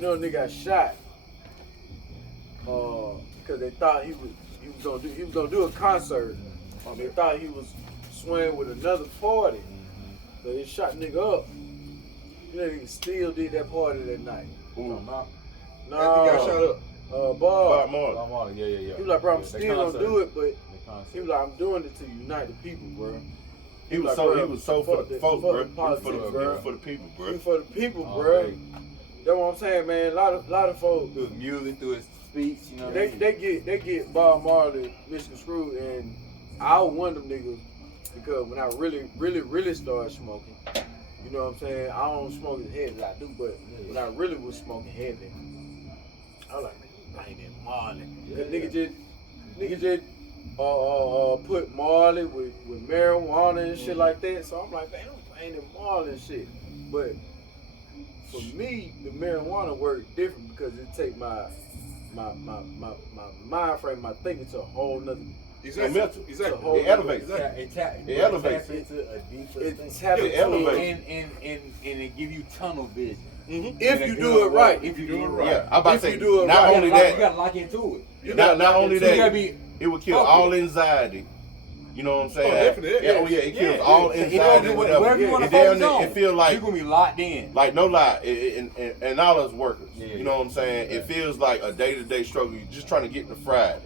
You know, nigga got shot. Because they thought he was gonna do a concert. They thought he was swinging with another party. So they shot nigga up. You know, he still did that party that night. Ooh. No. He got shot up. Bob Marley. Yeah. He was like, bro, I'm still gonna do it, but he was like, I'm doing it to unite the people, bro. He was so for the folks, bro. He was for the people, bro. He was for the people, bro. That's what I'm saying, man. A lot of folks through his music, through his speech, you know. They get Bob Marley misconstrued, and I was one of them niggas because when I really started smoking, you know what I'm saying? I don't smoke as heavy as I do, but when I really was smoking heavy, I was like, man, blaming Marley. Cause nigga just put Marley with marijuana and shit like that. So I'm like, man, I'm blaming Marley and shit. But for me, the marijuana worked different because it take my mind frame, my thinking to a whole nother. Exactly. It elevates. It elevates into a deeper thing. It elevates. And it give you tunnel vision. Mm-hmm. If you do it right. If you do it right. Yeah, I'm about to say, you do it not right. only that, you gotta lock into it. Not only that, you gotta be it would kill all anxiety. You know what I'm saying? Definitely. It kills all anxiety, whatever. You want to And then focus on, it feel like you're gonna be locked in. Like no lie, and all us workers. Yeah, you know what I'm saying? It feels like a day-to-day struggle. You're just trying to get to Friday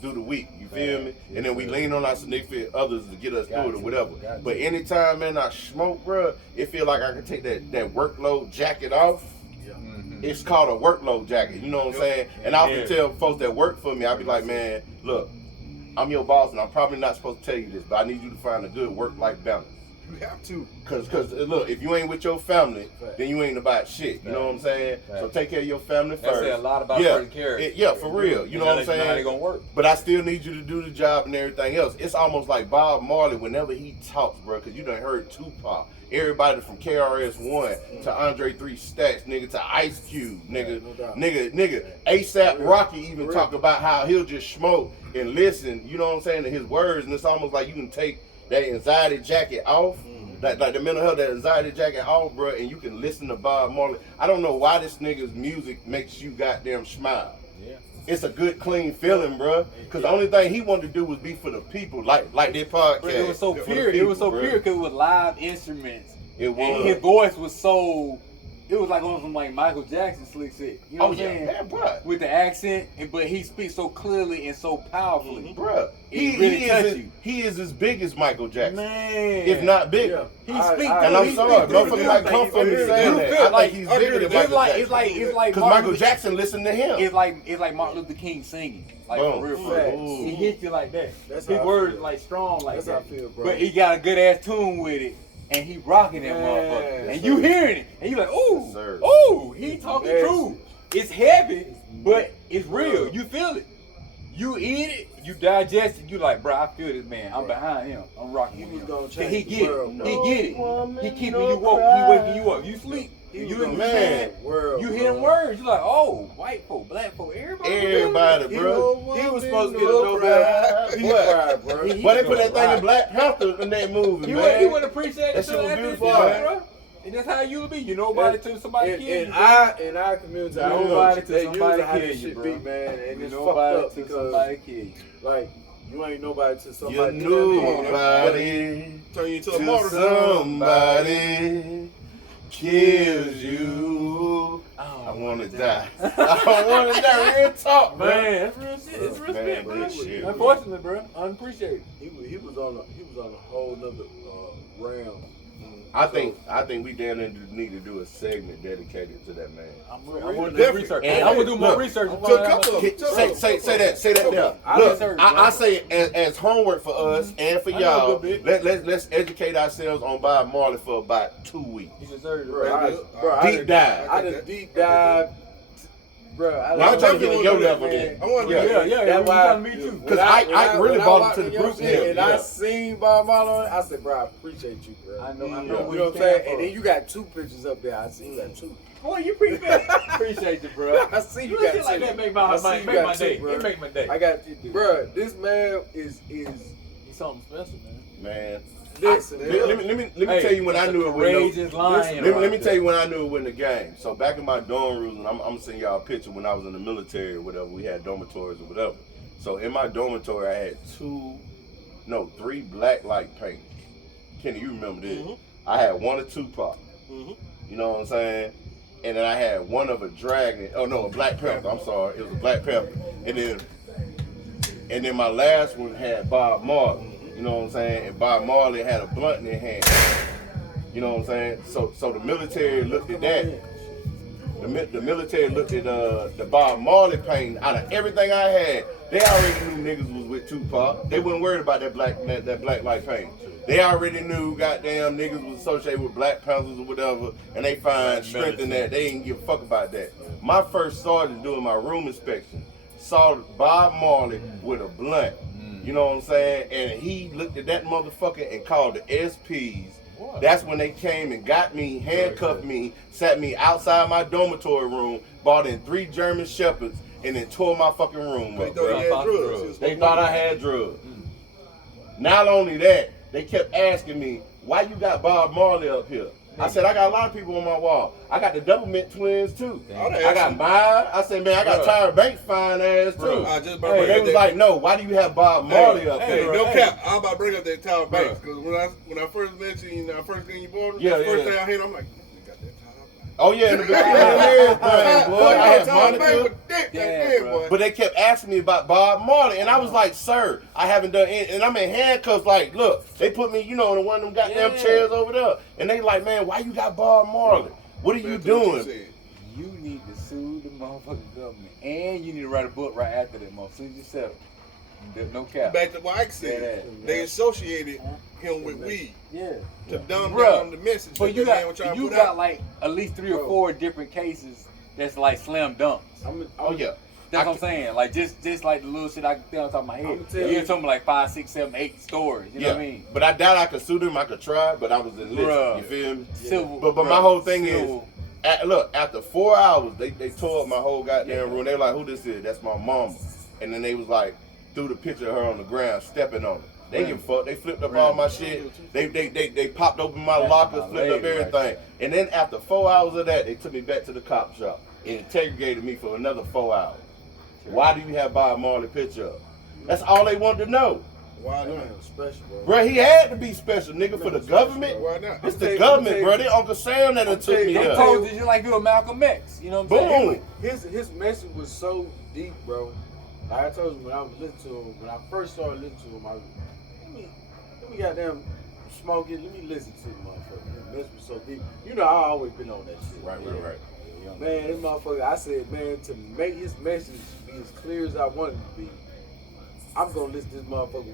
through the week. You feel me? And then we lean on our significant others to get us through it or whatever. But anytime, man, I smoke, bro, it feel like I can take that workload jacket off. It's called a workload jacket. You know what I'm saying? And I often tell folks that work for me, I be like, man, look, I'm your boss, and I'm probably not supposed to tell you this, but I need you to find a good work-life balance. You have to. Cause look, if you ain't with your family, then you ain't about shit. You know what I'm saying? So take care of your family first. That say a lot about person character. For real. You know what I'm saying? How they gonna work. But I still need you to do the job and everything else. It's almost like Bob Marley whenever he talks, bro, because you done heard Tupac. Everybody from KRS-One to Andre 3 Stacks, nigga, to Ice Cube, nigga, ASAP Rocky even talk about how he'll just smoke and listen, you know what I'm saying, to his words, and it's almost like you can take that anxiety jacket off, like the mental health, that anxiety jacket off, bro, and you can listen to Bob Marley. I don't know why this nigga's music makes you goddamn smile. Yeah. It's a good, clean feeling, bro. Because the only thing he wanted to do was be for the people, like this podcast. But it was so pure. It was so pure because it was live instruments. It was. And his voice was so. It was like on some like Michael Jackson slick shit. You know what I'm saying? Yeah, bro. With the accent, but he speaks so clearly and so powerfully. Bro, It really touched you. He is as big as Michael Jackson. Man. If not bigger. He speaks. And I'm sorry, motherfucker might come for me saying that. I think he's bigger than Michael Jackson. It's like because Michael Jackson listened to him. It's like Martin Luther King singing. Like for real. He hits you like that. His words like strong like that. That's how I feel, bro. But he got a good ass tune with it. And he rocking that motherfucker. And you hearing it. And you like, ooh, ooh, he talking true. It's heavy, but it's real. You feel it. You eat it, you digest it, you like, bro, I feel this man. I'm behind him. I'm rocking with him. He get it. He get it. He keeping you woke. He waking you up. You sleep. You man. You hear them words. You like, oh, white folk, black folk, everybody, bro. He was supposed to get a Nobel. He cried, bro. But they put that thing in Black Panther in that movie, man. He wouldn't appreciate it that shit was beautiful, bro. And that's how you be. You nobody till somebody kill you. In our community, nobody till somebody somebody kill you, bro. Man, and it's fucked nobody up till because somebody kill you. like you ain't nobody till somebody. You nobody turn you into a till martyr. somebody kills you. I want to die. I want to die. Real talk, bro. Man, that's real shit. It's respect, bro. Unfortunately, bro, unappreciated. He was on a whole nother realm. I think we damn near need to do a segment dedicated to that man. I'm gonna do research. I'm gonna do more research. Say that there. Look, I say as homework for us and for y'all. Let's educate ourselves on Bob Marley for about 2 weeks. You deserve it, bro. Deep dive. I did deep dive. Bro, I'm trying to get on your level then. I want to yeah. That's why me too. Because I really bought into the group here. And I seen Bob Marley. I said, bro, I appreciate you, bro. I know. You know what I'm saying? And then you got 2 pictures up there. I see you got 2. Boy, you appreciate you, bro. I see you got shit like that make my day. Bro. It make my day. I got you, bro. This man is He's something special, man. Man, Listen, Let me tell you when I knew it Courageous lion. Let me tell you when I knew it wasn't a game. So back in my dorm rooms, and I'm gonna send y'all a picture when I was in the military or whatever. We had dormitories or whatever. So in my dormitory, I had 3 black light paintings. Kenny, you remember this? Mm-hmm. I had one of Tupac. Mm-hmm. You know what I'm saying? And then I had one of a dragon. Oh no, a Black Panther. I'm sorry, it was a Black Panther. And then my last one had Bob Marley. You know what I'm saying? And Bob Marley had a blunt in his hand. You know what I'm saying? So the military looked at that. The military looked at the Bob Marley painting. Out of everything I had, they already knew niggas was with Tupac. They wasn't worried about that black light paint. They already knew goddamn niggas was associated with Black Panthers or whatever, and they find strength in that. They didn't give a fuck about that. My first sergeant doing my room inspection saw Bob Marley with a blunt. You know what I'm saying? And he looked at that motherfucker and called the SPs. What? That's when they came and got me, handcuffed me, sat me outside my dormitory room, brought in 3 German Shepherds, and then tore my fucking room up. They thought I had drugs. Not only that, they kept asking me, why you got Bob Marley up here? I said, I got a lot of people on my wall. I got the Double Mint twins too. I got mine. I said, man, I got Tyra Banks fine ass too. But they was like, no, why do you have Bob Marley up here? No cap. I'm about to bring up that Tyra Banks because when I first met you, I first getting you born, the first thing I hit, I'm like, you got that Tyra Banks. Oh yeah, in the beginning, boy. I had Monica. But they kept asking me about Bob Marley, and I was like, sir, I haven't done anything. And I'm in handcuffs, like, look, they put me, in one of them goddamn chairs over there. And they like, man, why you got Bob Marley? What are you doing? You need to sue the motherfucking government, and you need to write a book right after that, motherfucker. Soon as you settle. No cap. Back to what Ike said, they associated him with weed. Yeah. To dumb down the message. But you got like at least 3 or 4 different cases that's like slam dunks. Oh yeah. That's what I'm saying. Like just like the little shit I can tell on top of my head. You're talking like 5, 6, 7, 8 stories. You know what I mean? But I doubt I could sue them. I could try, but I was enlisted. You feel me? Civil, but my whole thing is, look, after 4 hours, they tore up my whole goddamn room. They were like, who this is? That's my mama. And then they was like, threw the picture of her on the ground, stepping on it. They give a fuck. They flipped up all my shit. They popped open my lockers, flipped up everything. And then after 4 hours of that, they took me back to the cop shop and interrogated me for another 4 hours. Why do you have Bob Marley picture up? That's all they wanted to know. Why not? Special, bro, he had to be special, nigga, for the government. Why not? It's the government, bro. They Uncle Sam that took me there. They posed you like you a Malcolm X. You know what I'm saying? Boom. His message was so deep, bro. Like I told you when I was listening to him, when I first started listening to him, I was let me goddamn smoke it. Let me listen to the motherfucker. His message was so deep. You know, I always been on that shit. Right. Man, this motherfucker, I said, man, to make his message be as clear as I want it to be, I'm gonna listen to this motherfucker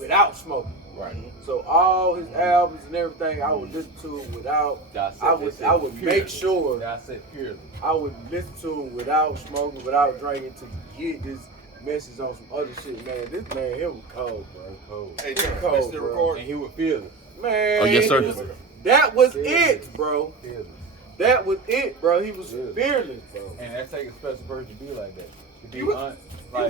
without smoking. Right. So all his albums and everything, I would listen to him without. I would make sure. I said purely. I would listen to him without smoking, without drinking, to get this message on some other shit. Man, this man, he was cold, bro. Cold. Hey, cold, bro. And he would feel it. Man. Oh yes, sir. That was it, bro. That was it, bro. He was fearless, bro. And that takes a special person to be like that. To be you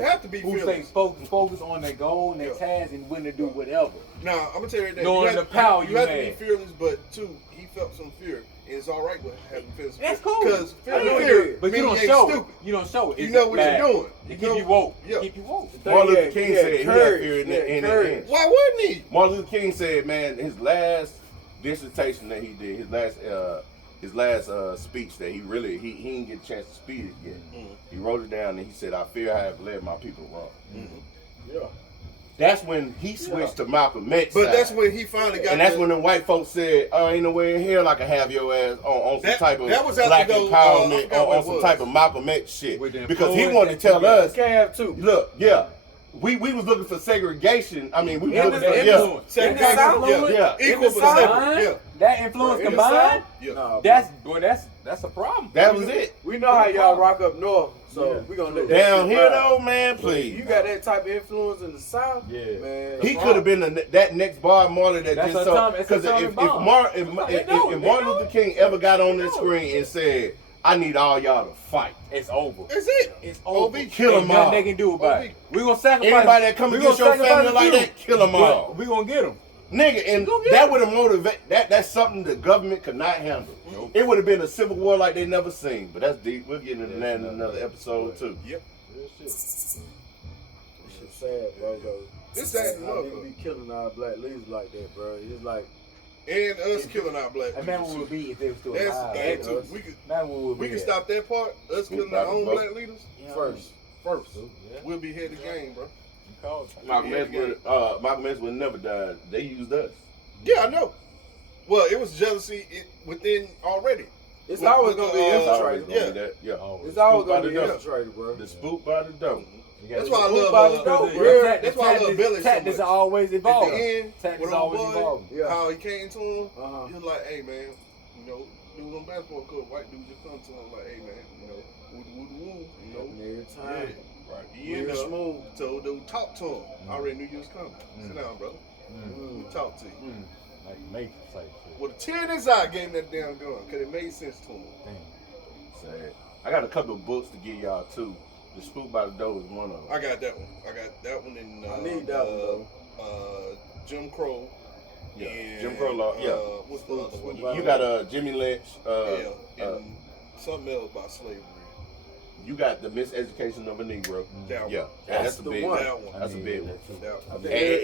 have to be who fearless. Focus on their goal and their task and willing to do whatever. Now, I'm gonna tell you that. Knowing the power you have to be fearless, but too, he felt some fear. And it's all right with having feelings. That's cool. Because fear, but you don't show it. You don't show it. You know what you're doing. It keep you woke. Yeah. Keep you woke. Martin Luther King said he had fear in the end. Why wouldn't he? Martin Luther King said, man, his last dissertation that he did, his last speech that he didn't get a chance to speak it yet. Mm-hmm. He wrote it down and he said, I fear I have led my people wrong. Mm-hmm. Yeah. That's when he switched to Malcolm X. But that's when he finally got. And that's when the white folks said, "Oh, ain't nowhere in hell I can have your ass on some type of black empowerment, on some type of Malcolm X shit." Because he wanted to tell us, "Can't have two." Look, we was looking for segregation. I mean, we were looking for segregation. Equal but separate. That influence combined. That's a problem. That was it. We know how y'all rock up north. So we gonna let that down here though, man. Please, you got that type of influence in the South, man. He could have been that next Bob Marley that just so. Because if Martin Luther King ever got on this screen and said, "I need all y'all to fight," it's over. That's it. It's over. Kill them all. Nothing they can do about it. We gonna sacrifice anybody that come against your family like that. Kill them all. We gonna get them. Nigga, and that would have motivated. That's something the government could not handle. Nope. It would have been a civil war like they never seen. But that's deep. We'll get into that in another episode too. Yep. Real shit. This shit sad, bro. It's sad How enough. niggas be killing our black leaders like that, bro. It's like, And us killing our black And man, people. what would be if they were still That's alive? that Yeah, too. us. We could Man, what would we be can that? stop that part. Us Scoop killing our out own the vote. black leaders first. first. Yeah. We'll be head of the game, bro. You called it. Malcolm X would never died. They used us. Yeah, I know. Well, it was jealousy within already. It's With- always with, gonna be It's uh, always infiltrated. gonna Yeah. be that. Yeah. Always. It's always Spook by gonna be the door. infiltrated, bro. The spook by the door. You gotta That's why I Spook love. by the door, The bro. tact- That's why I love tactics- Billy so Tactics much. are always At evolving. the end, Tactics with are old always boy, evolving. Yeah. how he came to him, Uh-huh. he was like, "Hey man, you know, dudes on basketball court, white dudes just come to him like, hey man, you know, woo, you know, Every time. right? He Real ended up smooth. told dude talk to him. I already knew you was coming. Sit down, brother. Mm. Talk to you. Like Matrix type shit. With a tear in his eye, gave him that damn gun because it made sense to him. Damn. Sad. I got a couple of books to give y'all too. The Spook by the Door is one of them. I got that one. I got that one in. I need that one, though. Jim Crow. Yeah. And, Jim Crow Law. Yeah. What's the other one? You got Jimmy Lynch. And something else about slavery. You got The Miseducation of a Negro. That Yeah, one. that's That's a the big one. one. That one. That's a big one. That one. I think And